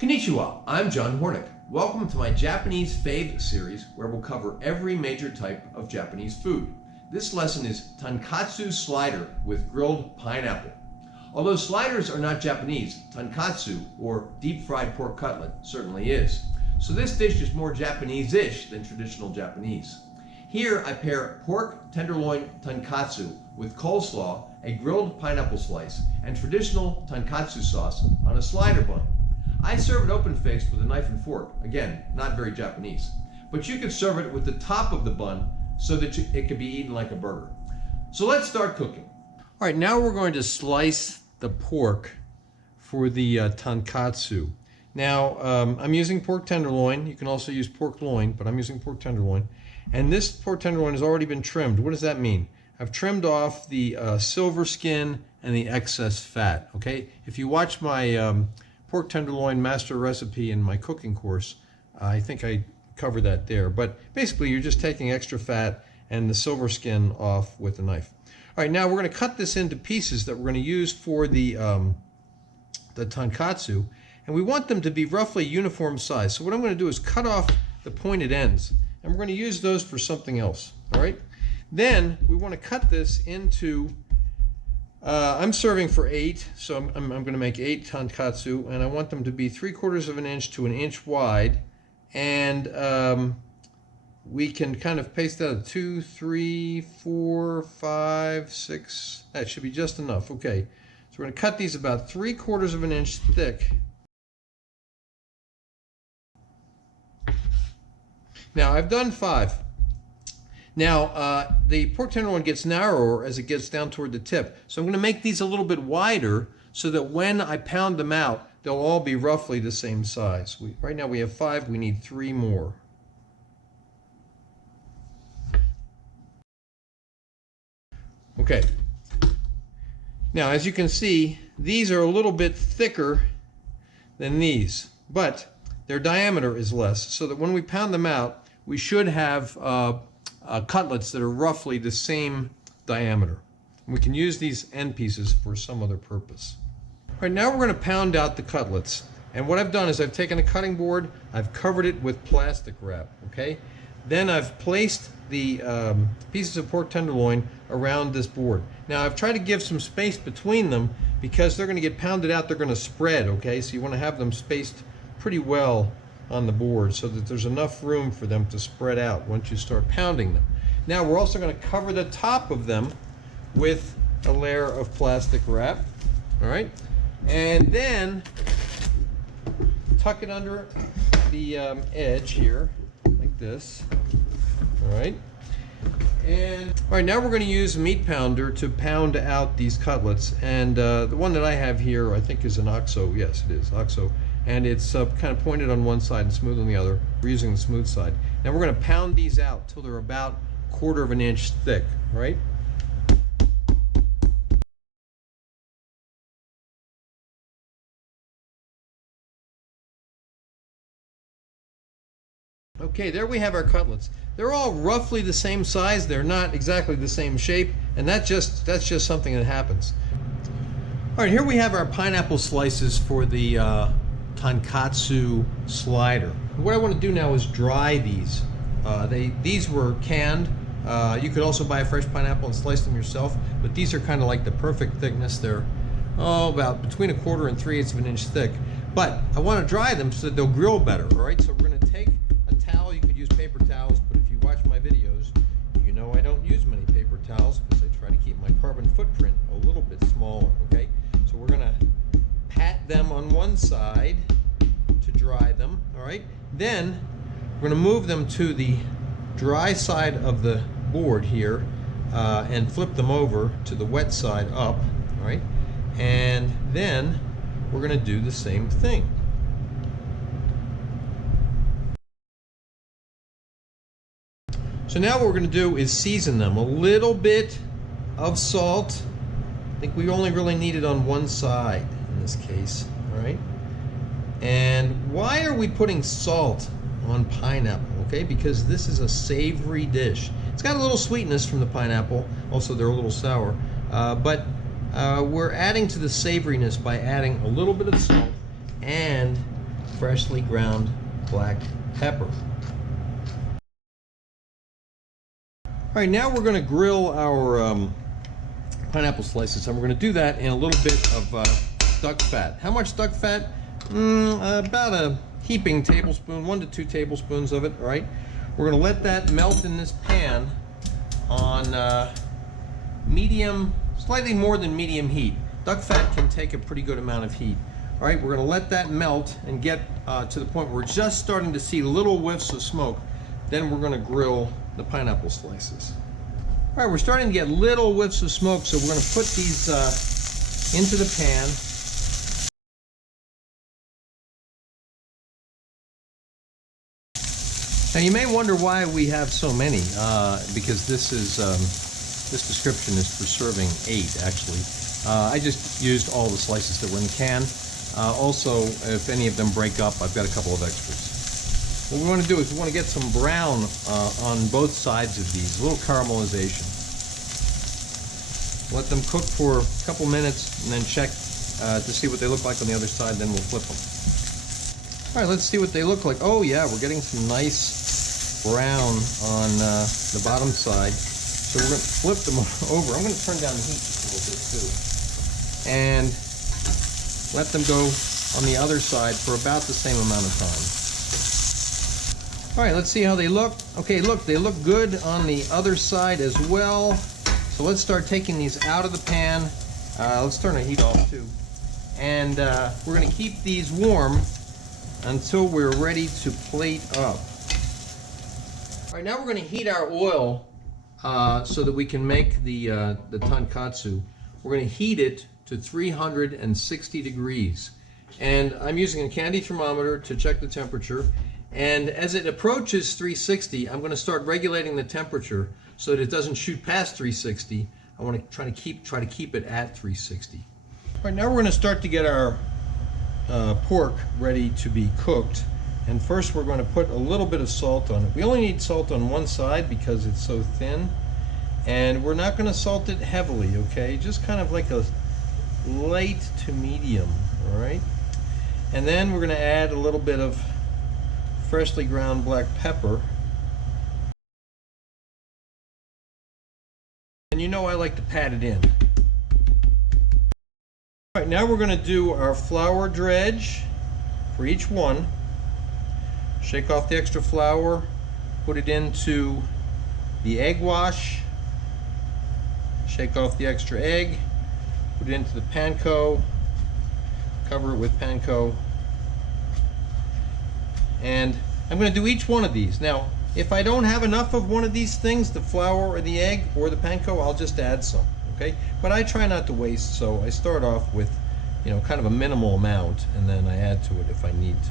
Konnichiwa, I'm John Hornick. Welcome to my Japanese Faves series where we'll cover every major type of Japanese food. This lesson is Tonkatsu slider with grilled pineapple. Although sliders are not Japanese, tonkatsu, or deep-fried pork cutlet, certainly is. So this dish is more Japanese-ish than traditional Japanese. Here I pair pork tenderloin tonkatsu with coleslaw, a grilled pineapple slice, and traditional tonkatsu sauce on a slider bun. I serve it open-faced with a knife and fork. Again, not very Japanese. But you could serve it with the top of the bun so that it could be eaten like a burger. So let's start cooking. All right, now we're going to slice the pork for the tonkatsu. Now, I'm using pork tenderloin. You can also use pork loin, but I'm using pork tenderloin. And this pork tenderloin has already been trimmed. What does that mean? I've trimmed off the silver skin and the excess fat, okay? If you watch my pork tenderloin master recipe in my cooking course, I think I covered that there. But basically, you're just taking extra fat and the silver skin off with a knife. All right, now we're going to cut this into pieces that we're going to use for the tonkatsu, and we want them to be roughly uniform size. So what I'm going to do is cut off the pointed ends, and we're going to use those for something else. All right. Then we want to cut this into. I'm serving for 8, so I'm going to make 8 tonkatsu, and I want them to be 3/4 of an inch to an inch wide, and we can kind of paste out 2, 3, 4, 5, 6. That should be just enough. Okay, so we're going to cut these about 3/4 of an inch thick. Now I've done 5. Now, the pork tenderloin gets narrower as it gets down toward the tip. So I'm going to make these a little bit wider so that when I pound them out, they'll all be roughly the same size. Right now we have 5. We need 3 more. Okay. Now, as you can see, these are a little bit thicker than these, but their diameter is less, so that when we pound them out, we should have cutlets that are roughly the same diameter. We can use these end pieces for some other purpose. All right, now we're going to pound out the cutlets. And what I've done is I've taken a cutting board, I've covered it with plastic wrap, okay? Then I've placed the pieces of pork tenderloin around this board. Now I've tried to give some space between them because they're going to get pounded out, they're going to spread, okay? So you want to have them spaced pretty well on the board so that there's enough room for them to spread out once you start pounding them. Now we're also going to cover the top of them with a layer of plastic wrap, all right? And then tuck it under the edge here, like this, all right? And all right, now we're going to use a meat pounder to pound out these cutlets. And the one that I have here, I think, is an OXO. Yes, it is OXO. And it's kind of pointed on one side and smooth on the other. We're using the smooth side. Now we're going to pound these out till they're about 1/4 of an inch thick, right? Okay, there we have our cutlets. They're all roughly the same size. They're not exactly the same shape, and that's just something that happens. All right, here we have our pineapple slices for the tonkatsu slider. What I want to do now is dry these. These were canned. You could also buy a fresh pineapple and slice them yourself, but these are kind of like the perfect thickness. They're about between 1/4 and 3/8 of an inch thick. But I want to dry them so that they'll grill better. All right, so we're going to take a towel. You could use paper towels, but if you watch my videos, you know I don't use many paper towels because I try to keep my carbon footprint a little bit smaller. Okay, so we're going to pat them on one side to dry them, all right? Then we're going to move them to the dry side of the board here and flip them over to the wet side up, all right? And then we're going to do the same thing. So now what we're going to do is season them. A little bit of salt. I think we only really need it on one side in this case, all right? And why are we putting salt on pineapple? Okay, because this is a savory dish. It's got a little sweetness from the pineapple. Also, they're a little sour, but we're adding to the savoriness by adding a little bit of salt and freshly ground black pepper. All right, now we're going to grill our pineapple slices, and we're going to do that in a little bit of duck fat. How much duck fat? About a heaping tablespoon, 1 to 2 tablespoons of it. All right, we're going to let that melt in this pan on medium, slightly more than medium heat. Duck fat can take a pretty good amount of heat. All right, we're going to let that melt and get to the point where we're just starting to see little whiffs of smoke. Then we're going to grill the pineapple slices. All right, we're starting to get little whiffs of smoke, so we're going to put these into the pan. Now you may wonder why we have so many, because this description is for serving 8 actually. I just used all the slices that were in the can. Also, if any of them break up, I've got a couple of extras. What we want to do is we want to get some brown on both sides of these, a little caramelization. Let them cook for a couple minutes and then check to see what they look like on the other side, then we'll flip them. All right, let's see what they look like. Oh yeah, we're getting some nice brown on the bottom side. So we're going to flip them over. I'm going to turn down the heat just a little bit too. And let them go on the other side for about the same amount of time. All right, let's see how they look. Okay, look, they look good on the other side as well. So let's start taking these out of the pan. Let's turn the heat off too. And we're going to keep these warm until we're ready to plate up. All right, now we're going to heat our oil so that we can make the tonkatsu. We're going to heat it to 360 degrees. And I'm using a candy thermometer to check the temperature. And as it approaches 360, I'm going to start regulating the temperature so that it doesn't shoot past 360. I want to try to keep it at 360. All right, now we're going to start to get our pork ready to be cooked. And first we're going to put a little bit of salt on it. We only need salt on one side because it's so thin. And we're not going to salt it heavily, okay? Just kind of like a light to medium, all right? And then we're going to add a little bit of freshly ground black pepper. And you know I like to pat it in. All right, now we're going to do our flour dredge for each one. Shake off the extra flour, put it into the egg wash, shake off the extra egg, put it into the panko, cover it with panko, and I'm going to do each one of these. Now, if I don't have enough of one of these things, the flour or the egg or the panko, I'll just add some, okay? But I try not to waste, so I start off with, you know, kind of a minimal amount, and then I add to it if I need to.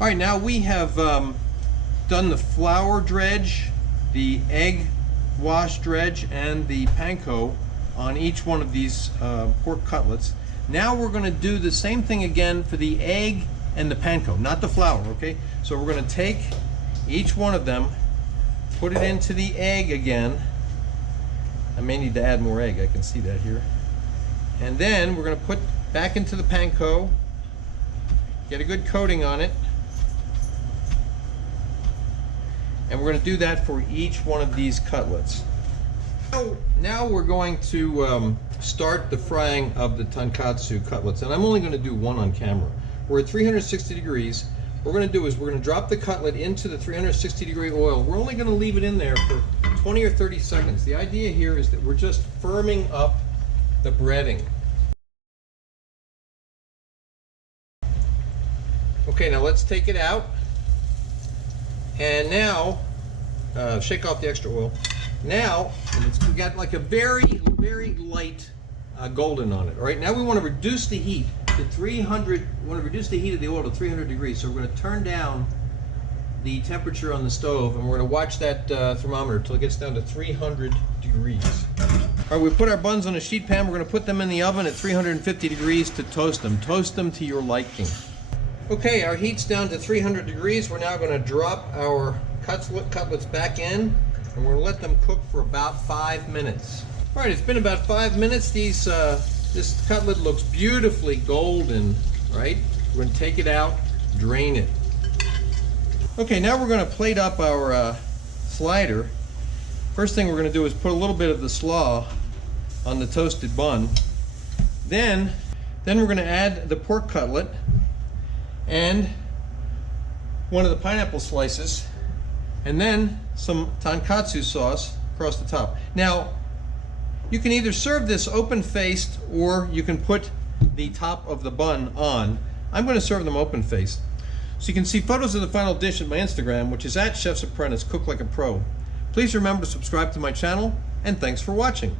All right, now we have done the flour dredge, the egg wash dredge, and the panko on each one of these pork cutlets. Now we're going to do the same thing again for the egg and the panko, not the flour, okay? So we're going to take each one of them, put it into the egg again. I may need to add more egg, I can see that here. And then we're going to put back into the panko, get a good coating on it. And we're going to do that for each one of these cutlets. Now we're going to start the frying of the tonkatsu cutlets, and I'm only going to do one on camera. We're at 360 degrees. What we're going to do is we're going to drop the cutlet into the 360 degree oil. We're only going to leave it in there for 20 or 30 seconds. The idea here is that we're just firming up the breading. Okay, now let's take it out. And now, shake off the extra oil. Now, we got like a very, very light golden on it. All right, now we want to reduce the heat to 300. We want to reduce the heat of the oil to 300 degrees. So we're going to turn down the temperature on the stove, and we're going to watch that thermometer until it gets down to 300 degrees. All right, we put our buns on a sheet pan. We're going to put them in the oven at 350 degrees to toast them. Toast them to your liking. Okay, our heat's down to 300 degrees. We're now going to drop our cutlets back in. and we're going to let them cook for about 5 minutes. All right, it's been about 5 minutes. This cutlet looks beautifully golden, right? We're going to take it out, drain it. Okay, now we're going to plate up our slider. First thing we're going to do is put a little bit of the slaw on the toasted bun. Then we're going to add the pork cutlet and one of the pineapple slices, and then some tonkatsu sauce across the top. Now, you can either serve this open-faced or you can put the top of the bun on. I'm going to serve them open-faced. So you can see photos of the final dish at my Instagram, which is @Chef's Apprentice, Cook Like a Pro. Please remember to subscribe to my channel, and thanks for watching.